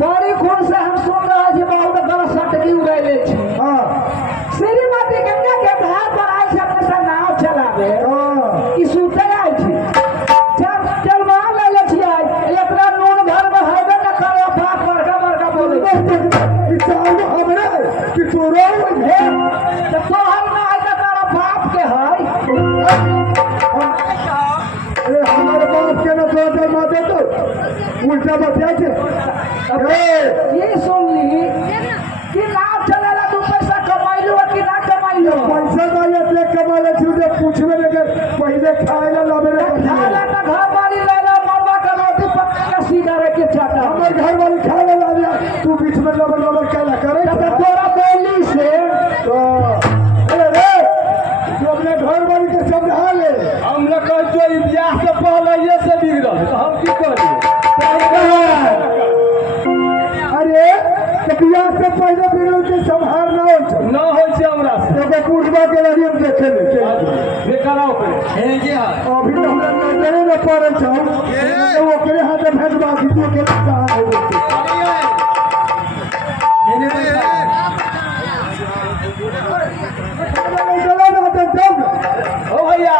बड़ी खुश से हम सुन रहे हैं बहुत बड़ा सटकी उड़ैले छी। श्रीमती गंगा के धार पर आई से अपने से नाव चलावे कि सुते आई छी। चल वहां ले ले छी आई इतना नून घर में हैबे न करे बाप बड़का बड़का बोले कि चाल हमरे कि तोरो है तो तोहर ना है तो तेरा बाप के है। हमारे बाप के ना तो माते तो उल्टा बतिया ये सुन ली कि नाव चलेला तू पैसा कमाइलो कि ना कमाइलो। पैसा का ये कमाले थी जब पूछवे लगे पहले खाएला लावे रे खाला का घर वाली ले लो मरवा का रोटी पका के सीधा रे के चाटा हमर घर वाली खाएला लावे तू बीच में लबर लबर कैला करे तब तोरा बोली से अरे तू अपने घर वाली के समझा ले। हम लोग जो ब्याह से पहले ये से बिगड़ल तो हम की करिए। अरे बियाह से पहले बिगड़ल के संभार ना हो ना हो छे हमरा से एगो पूर्वा के लड़ी हम देखे ले बेकराओ पे हे जी अभी तो हमरा नजरे न पड़े छौ तो ओकरे हाथ में भेजवा दी तू के कहां है ओ भैया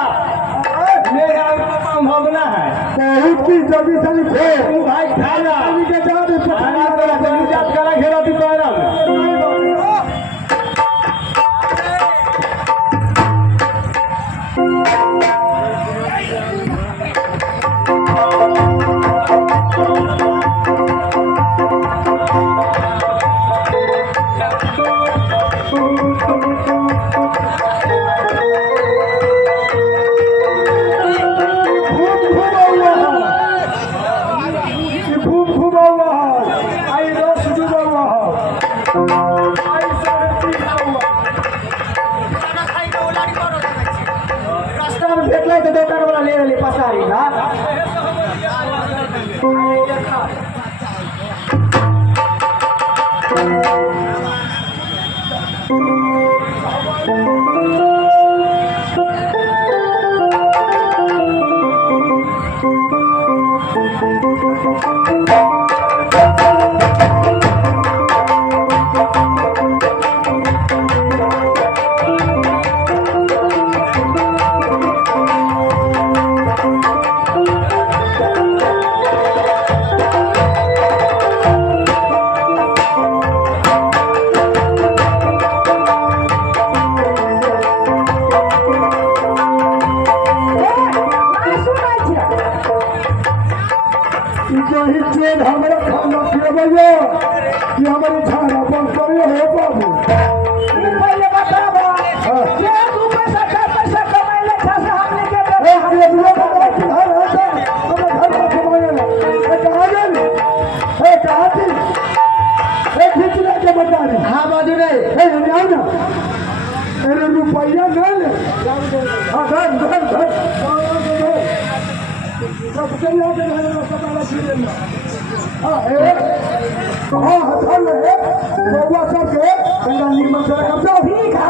मेरा संभावना है बहुत की जल्दी से लिखो तू भाई खाना के जा दे खाना तेरा जरूरत करा घेरा दी पैरा भेटले तो दुकान वाला ले ले पसारी ना हमारा खाना खिलाइए कि हमारी झाड़ा बंद करिए हो बाबू पहले बताबो जे तू पैसा कमाइले था से हमने के ए ये दुआ का घर है तो घर में कमाएगा ए कहां गई ए कहां थी ए खिचले के बता रही हां बाजू रे ए आओ ना अरे रुपया ना ले हां धर सब के लिए के घर में पता लग लेना हां ए कहां हथल है बउआ सब के गंगा निर्मल से कब्जा ठीक है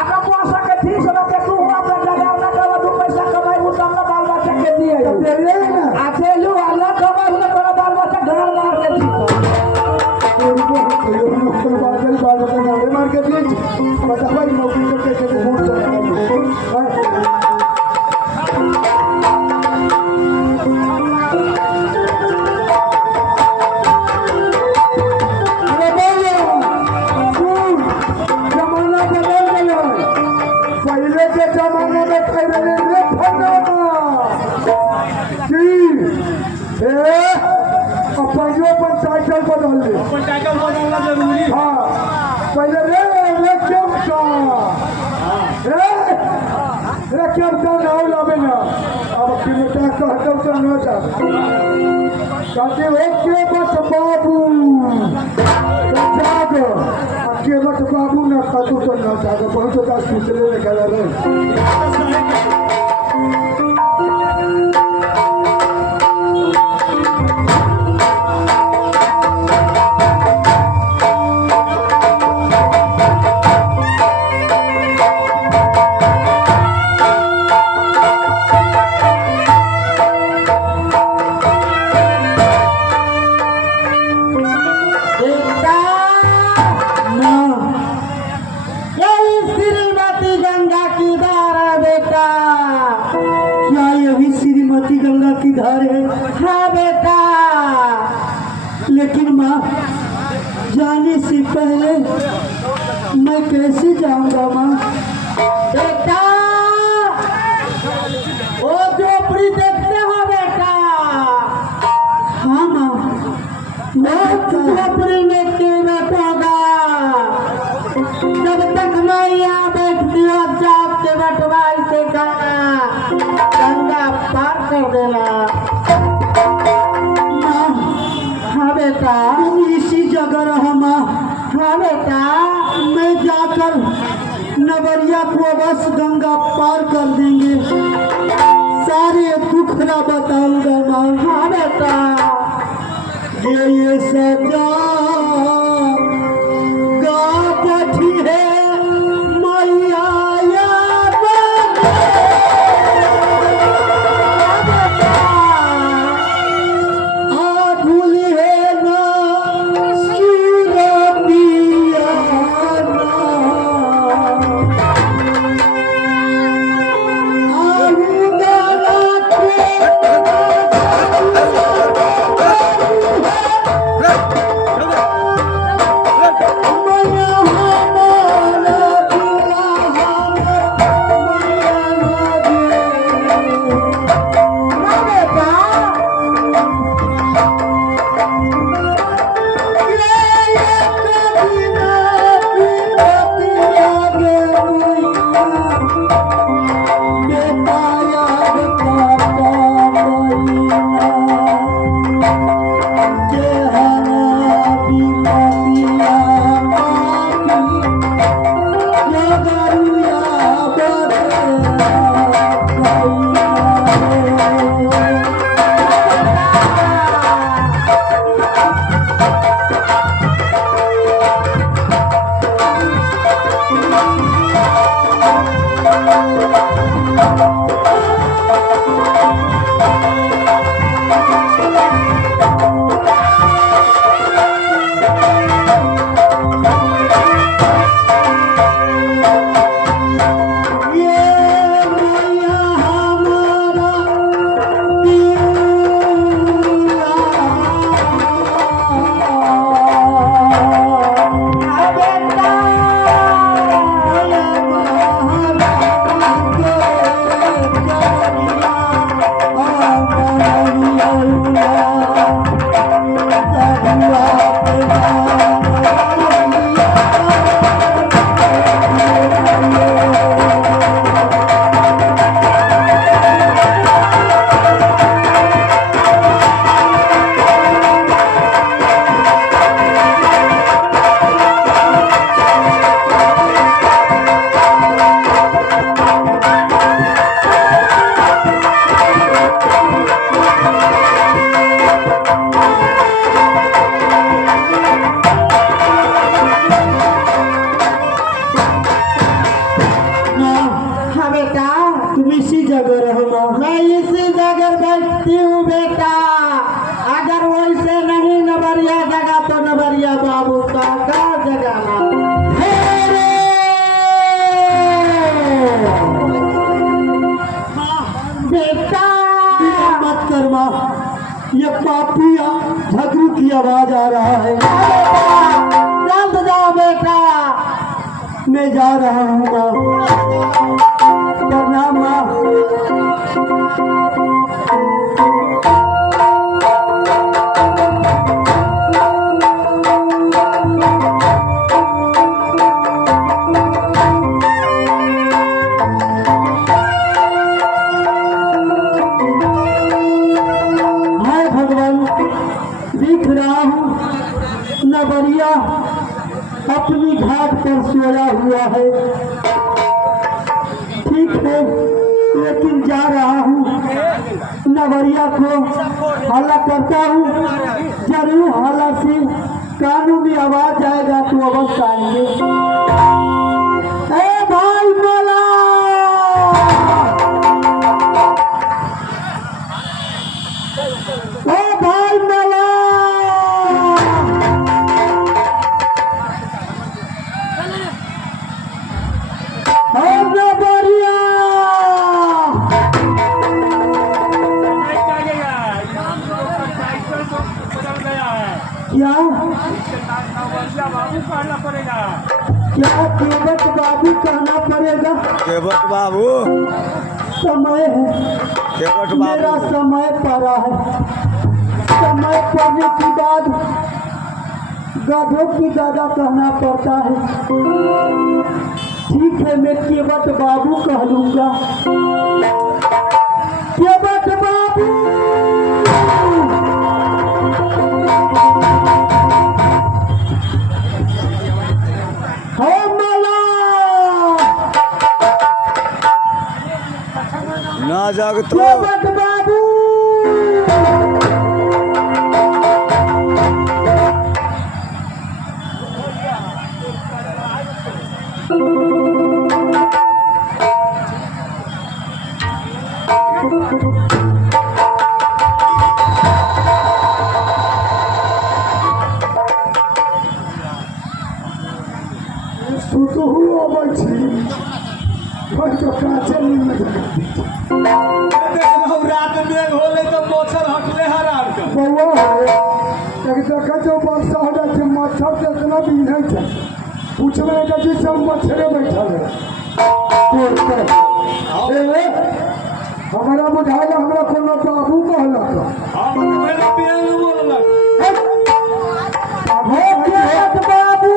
आपका पैसा के ठीक से के तू अपना लगा ना कर तू पैसा कमाई वो सब बाल बच्चा के दिए दे दे ना आते लू अल्लाह कमाई वो तोरा बाल बच्चा घर मार के बाल बच्चा मार के दिए बता भाई नौकरी करके के वोट चला साइकिल बदल ले साइकिल बदलना जरूरी है। हाँ पहले रे क्या नाव लावे ना अब किलोमीटर कहते तो न जा कहते ओके बस बाबू जाग के बस बाबू ना कहतु तो न जाग बहुत का सूचले निकल रहे जाने से पहले मैं कैसे जाऊंगा माँ? बेटा वो झोपड़ी देखते हो बेटा, हाँ माँ, मैं झोपड़ी में क्यों बैठोगा? जब तक मैं यहाँ बैठती हूँ जाप के बटवाई से गंगा पार कर देना। माँ हाँ बेटा, तुम इसी जगह रहो माँ, हाँ बेटा, मैं जाकर नवरिया को बस गंगा पार कर देंगे, सारे दुखड़ा बताऊंगा माँ। हाँ बेटा, ये सजा गा बैठी है मैया याद आ भूली है ना सूरतिया ना आऊंगा रात हाँ बेटा, हाँ बेटा, हाँ बेटा, तुम इसी जगह रहो माँ। मैं इसी जगह बैठती हूँ बेटा। अगर वैसे नहीं नवरिया जगह तो नवरिया बाबू का जगह बेटा। मत कर माँ, ये पापिया झगड़ू की आवाज आ रहा है। जल्द जाओ बेटा। मैं जा रहा हूँ माँ। प्रणाम माँ। हाय भगवान, दिख रहा हूँ नवरिया अपनी घाट पर सोया हुआ है। ठीक है, लेकिन जा रहा हूँ नवरिया को हल्ला करता हूँ। जरूर हल्ला से कानों में आवाज आएगा तो अवश्य आएंगे। ए भाई बोला, ओ भाई बोला, क्या बाबू कहना पड़ेगा। क्या केवट बाबू कहना पड़ेगा? केवट बाबू, समय है, केवट मेरा बाबू, समय पड़ा है। समय पड़ने के बाद गधों की दादा कहना पड़ता है। ठीक है, मैं केवट बाबू कह लूंगा। केवट बाबू, हे मला, ना जग तो केवट बाबू, रात में होले तो मच्छर हटले हरार का। मच्छर जितना भी नहीं था पूछने का जी सब मच्छरे बैठल है। हमारा बुझाएगा हमरा कोनो बाबू कहला का हम तो पहले पियानो बोललक। हे केवट बाबू,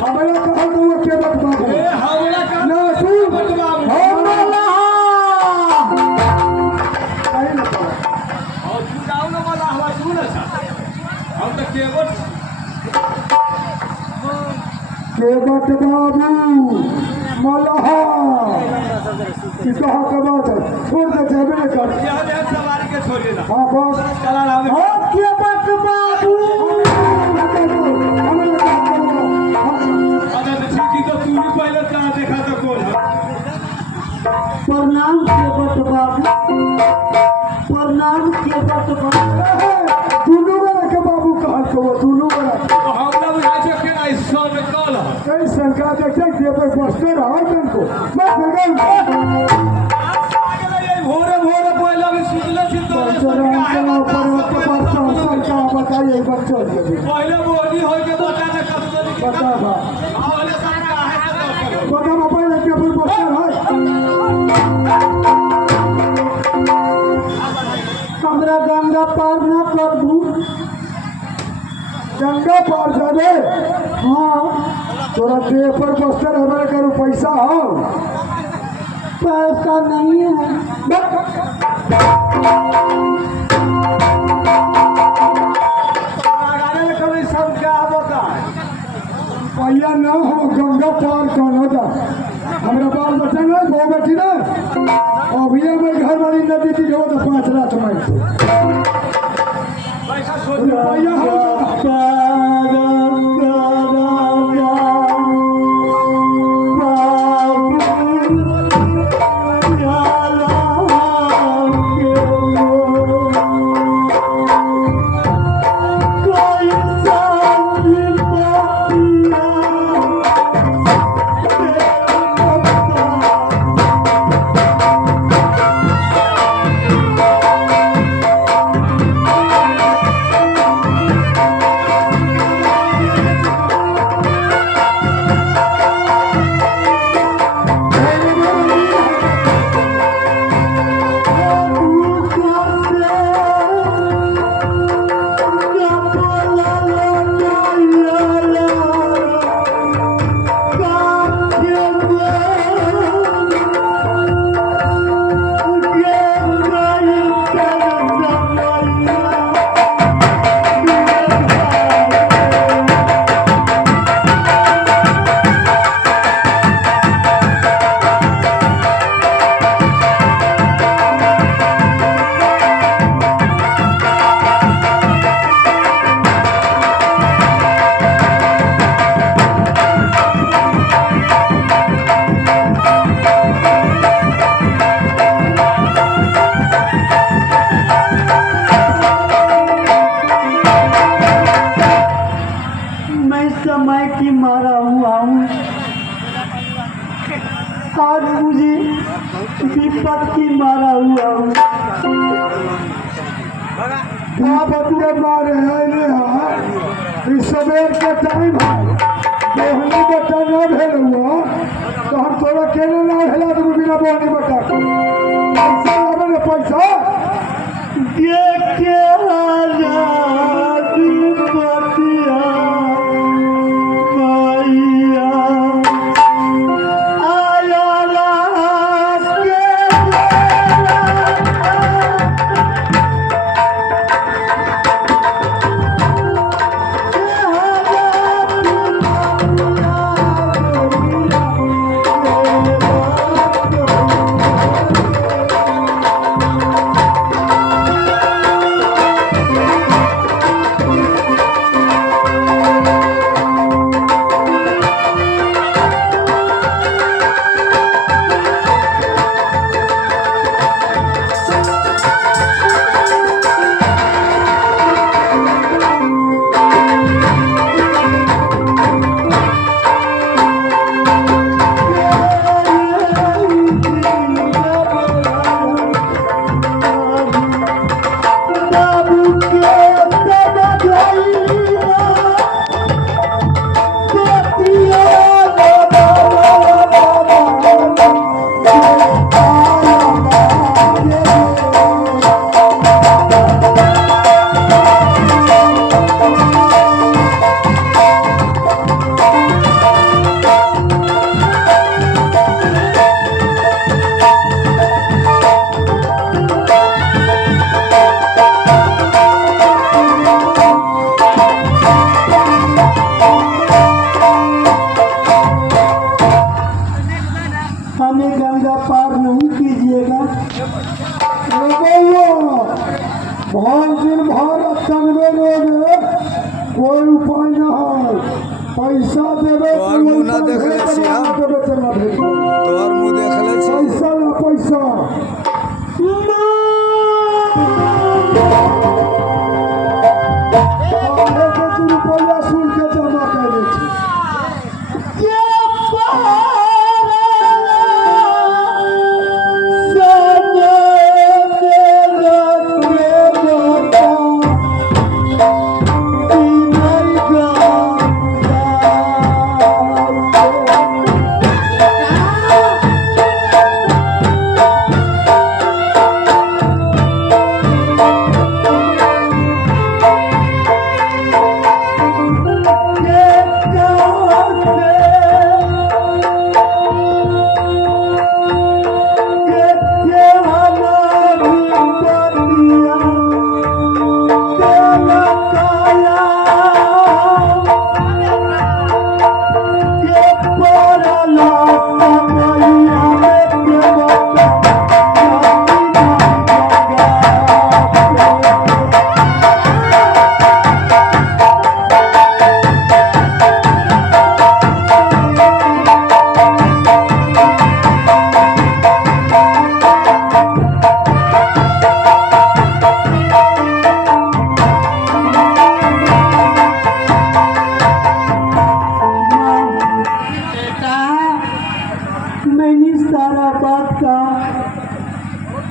हमारा कहल तो वो केवट बाबू ए हमरा का ना सुन केवट बाबू। हे मला, कहीं ना पड़ा। और तू जाओ ना वाला हवा सुन सा। हम तो केवट केवट बाबू मलहा की कहा के बात है छोड़ दे जेबे न कर। यह ले सवारी के छोड़ देना। हाँ बस चला राम। हे केवट बाबू, अरे तो छुट्टी तो तू ही पहले कहाँ देखा था कौन है। प्रणाम केवट बाबू, प्रणाम केवट बाबू। दुनू वाला के बाबू कहल के वो दुनू वाला तो हमरा बुझाई छै कि नहीं सौ में कल है। कई शंका देखे के पर बसते रहा तन को मैं भगल भोरे भोरे पहले भी सुनले छी तो चरण के ऊपर शंका बताइए बच्चों के पहले बोली होय के बता ने कब बता बा आवले शंका है तो करो। बता मोबाइल के पर बसते रहा हमरा गंगा पार न कर दू। गंगा पार जाबे हाँ, तोरा देह पर बसते हमारे करो पैसा हो पैसा नहीं है। लगाने में कभी सब क्या होता है। भैया ना हो गंगा पार कौन जा हमारा बाल बच्चा ना गो बेटी ना और भैया में घर वाली नदी थी जो तो 5 लाख मार पैसा छोड़ भैया हो की मारा हुआ हूँ। क्या बतिया मारे हैं रे हाँ इस सवेर के टाइम है बोहनी बटा ना भेल हुआ तो हम तोरा केने ना भेला तो बिना बोहनी बटा पैसा लावे रे पैसा ये क्या आजाद बतिया मैया आया रात के हमें गंगा पार नहीं कीजिएगा। बहुत दिन भर तनबे रोगे कोई उपाय न है पैसा देवे तोहर मुँह ना देखले छी हम। देवे चला भेज तोहर मुँह देखले छी पैसा ना पैसा रुपया सुन के जमा कर दे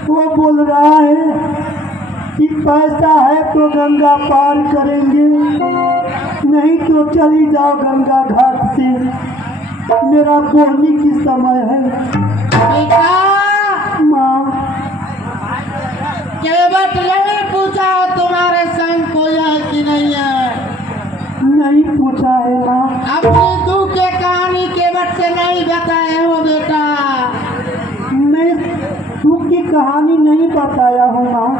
वो बोल रहा है कि पैसा है तो गंगा पार करेंगे, नहीं तो चली जाओ गंगा घाट से, मेरा बोलने की समय है। माँ केवट नहीं पूछा तुम्हारे संग कोई है कि नहीं है? नहीं पूछा है माँ। अपनी दुख के कहानी केवट से नहीं बताए हो बेटा। मैं दुख की कहानी नहीं बताया हूँ माँ।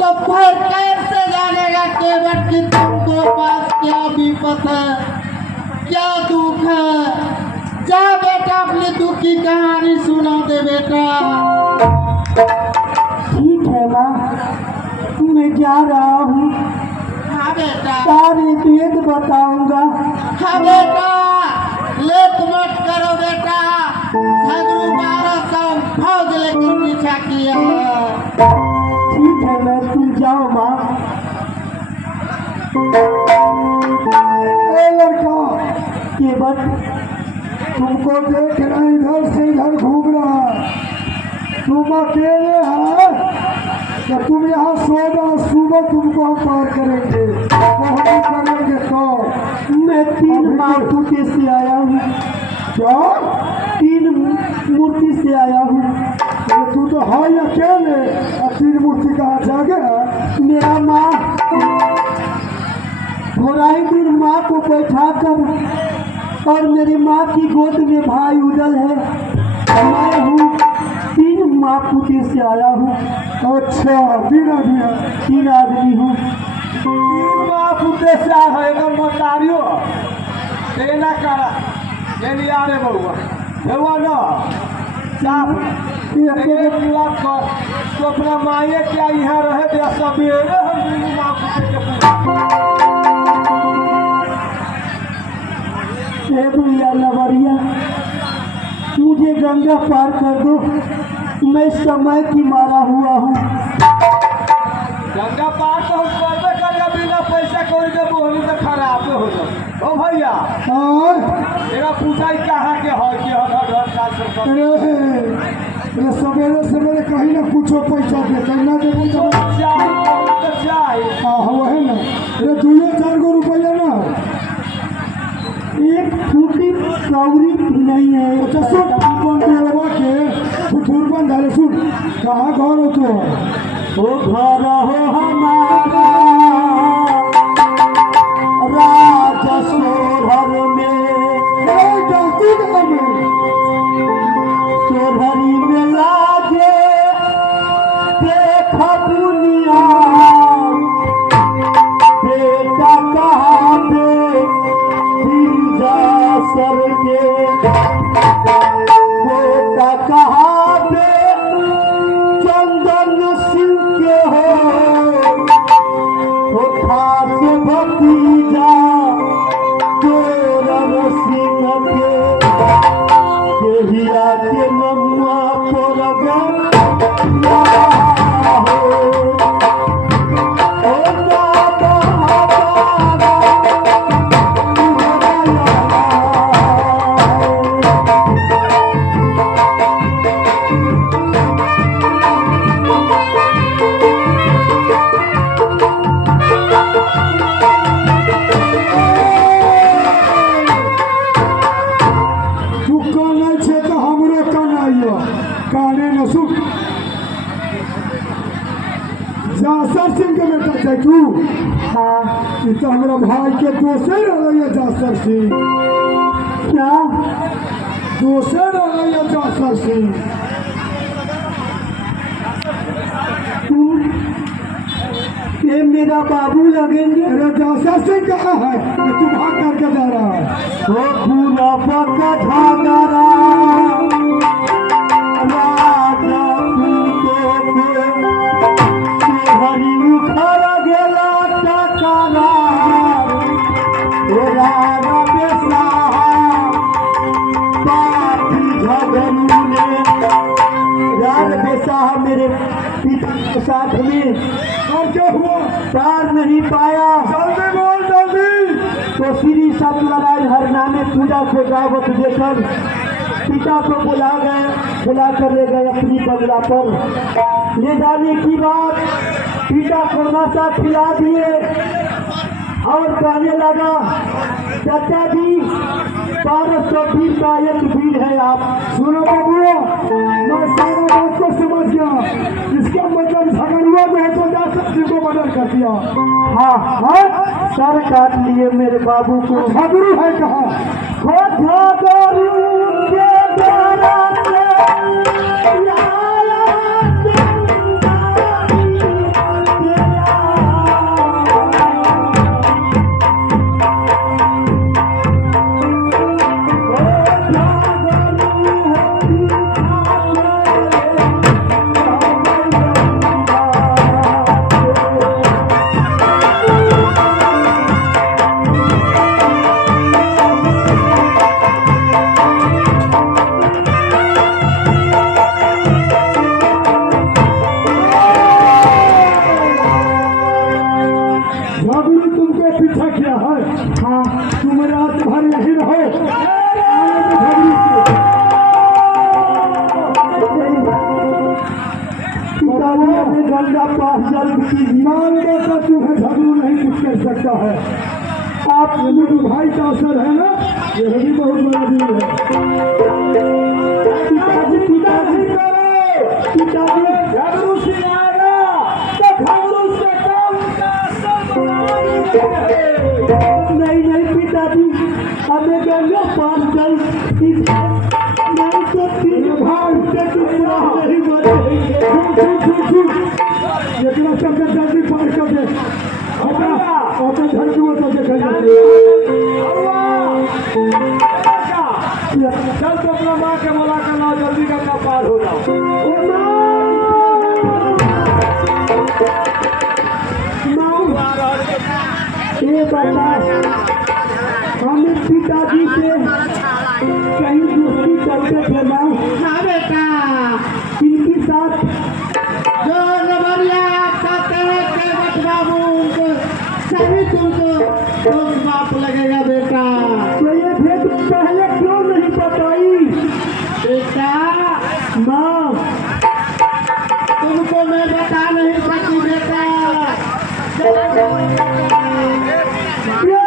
तो फिर कैसे जानेगा केवट कि तुमको पास क्या विपत है, क्या दुख है? जा बेटा अपनी दुख की कहानी सुना दे बेटा। ठीक है माँ, मैं जा रहा हूँ। हाँ बेटा, सारे वेद बताऊंगा। हाँ बेटा, लेट मत करो बेटा। झगड़ू 1200 फौज लेकर पीछा किया। ठीक है मैं, तुम जाओ माँ। ए लड़का केवट तुमको देख रहा है, इधर से इधर घूम रहा है। तुम अकेले हैं तो तुम यहाँ सो जाओ, सुबह तुमको हम पार करेंगे, मोहनी करेंगे। तो मैं 3 माफूते से आया हूँ। क्या 3 मूर्ति से आया हूँ। तू तो है ही अकेले, और 3 मूर्ति कहाँ जागे है? मेरा माँ थोड़ा ही दूर माँ को बैठा कर और मेरी माँ की गोद में भाई उदल है। मैं हूँ 3 माफूते से आया हूँ। अच्छा 3 आदमी है। 3 आदमी हूँ। बाप उद्देश्य है एकर मतारियो तेना करा ये लिया रे बउआ बउआ न साफ एक लाख कर तो अपना माये क्या यहाँ रहे दे सवेरे हम दुनू बाप के हे भैया लवरिया, मुझे गंगा पार कर दो, मैं समय की मारा हुआ हूँ। गंगा पार तो हम करबे करेगा बिना पैसा कौड़ी के मोहनी तो खराब हो जाए। ओ भैया और तेरा पूछाई कहाँ के है कि हर साल से अरे सवेरे सवेरे कहीं ना कुछ पैसा दे, कहना दे तो चाय हाँ वही ना। अरे 2-4 गो रुपया ना, एक फूटी कौड़ी भी नहीं है। अच्छा सुन बंदवा के फुटूर बंद है। सुन कहाँ घर हो तो? ओ घर हो हमारा राजा सोहर में, सोहरी में लागे देख दुनिया, बेटा कहाँ पे जा सर के, बेटा कहाँ पे चंदन सिंह के हो खास भतीजा चोरन सिंह के, देहिया के नमुआ पोरगम तू काने छे तो हमरो कानाइयो काने न सुन। जासर सिंह के बेटा छै तू? हाँ। ई तो हमरा भाई के दोसर रहैया जासर सिंह। क्या दोसर रहैया जासर सिंह। तुम ये मेरा बाबू लगेंगे? अरे जासर सिंह कहाँ है कि तू भाग करके जा रहा है? ओ पूरा पक्का झागरा राजा पूतो के, हरी उखड़ गेला टकरा, राजा बेसाहा पापी झगड़ू ने, राजा बेसाहा मेरे पिता के साथ में और क्या हुआ? पार नहीं पाया। जल्दी बोल जल्दी। तो श्री सत्यनारायण हरनामे पूजा को गावत देकर पिता को बुला कर ले गए अपनी बंगला पर। ले जाने की बात पिता को नशा खिला दिए और कहने लगा, चाचा जी 1220 का एक बिल है, आप सुनो बाबुआ, मैं सारा बात को समझ गया। इसका मतलब झगड़ुआ जो है तो जासर सिंह को मर्डर कर दिया। हाँ हाँ सर काट लिए मेरे बाबू को। झगड़ू है कहाँ? के द्वारा से पिताजी अपने गंगा पास जल की मान बेटा तुम्हें झगड़ू नहीं कुछ कर सकता है। आप मेरे भाई का असर है ना, यह भी बहुत बड़ा दिन है। पिताजी पिताजी पिताजी झगड़ू से आएगा तो झगड़ू से काम का सब नहीं नहीं पिताजी हमें गंगा पास जल नहीं तो तीन भाग से दूसरा नहीं बनेंगे। इतना शब्द जल्दी पार कर दे। अपना झड़कू तो देखेंगे। चल तो अपना माँ के बोला कर लाओ, जल्दी गंगा पार हो जाओ। ये बता हमें पिताजी से कहीं दोस्ती करते थे ना। हाँ बेटा इनके साथ जो नवरिया कहते हैं केवट बाबू उनको सभी तुमको दोस्त बाप लगेगा बेटा। तो ये भेद पहले क्यों नहीं बताई? बेटा माँ तुमको मैं बता नहीं सकती बेटा। ये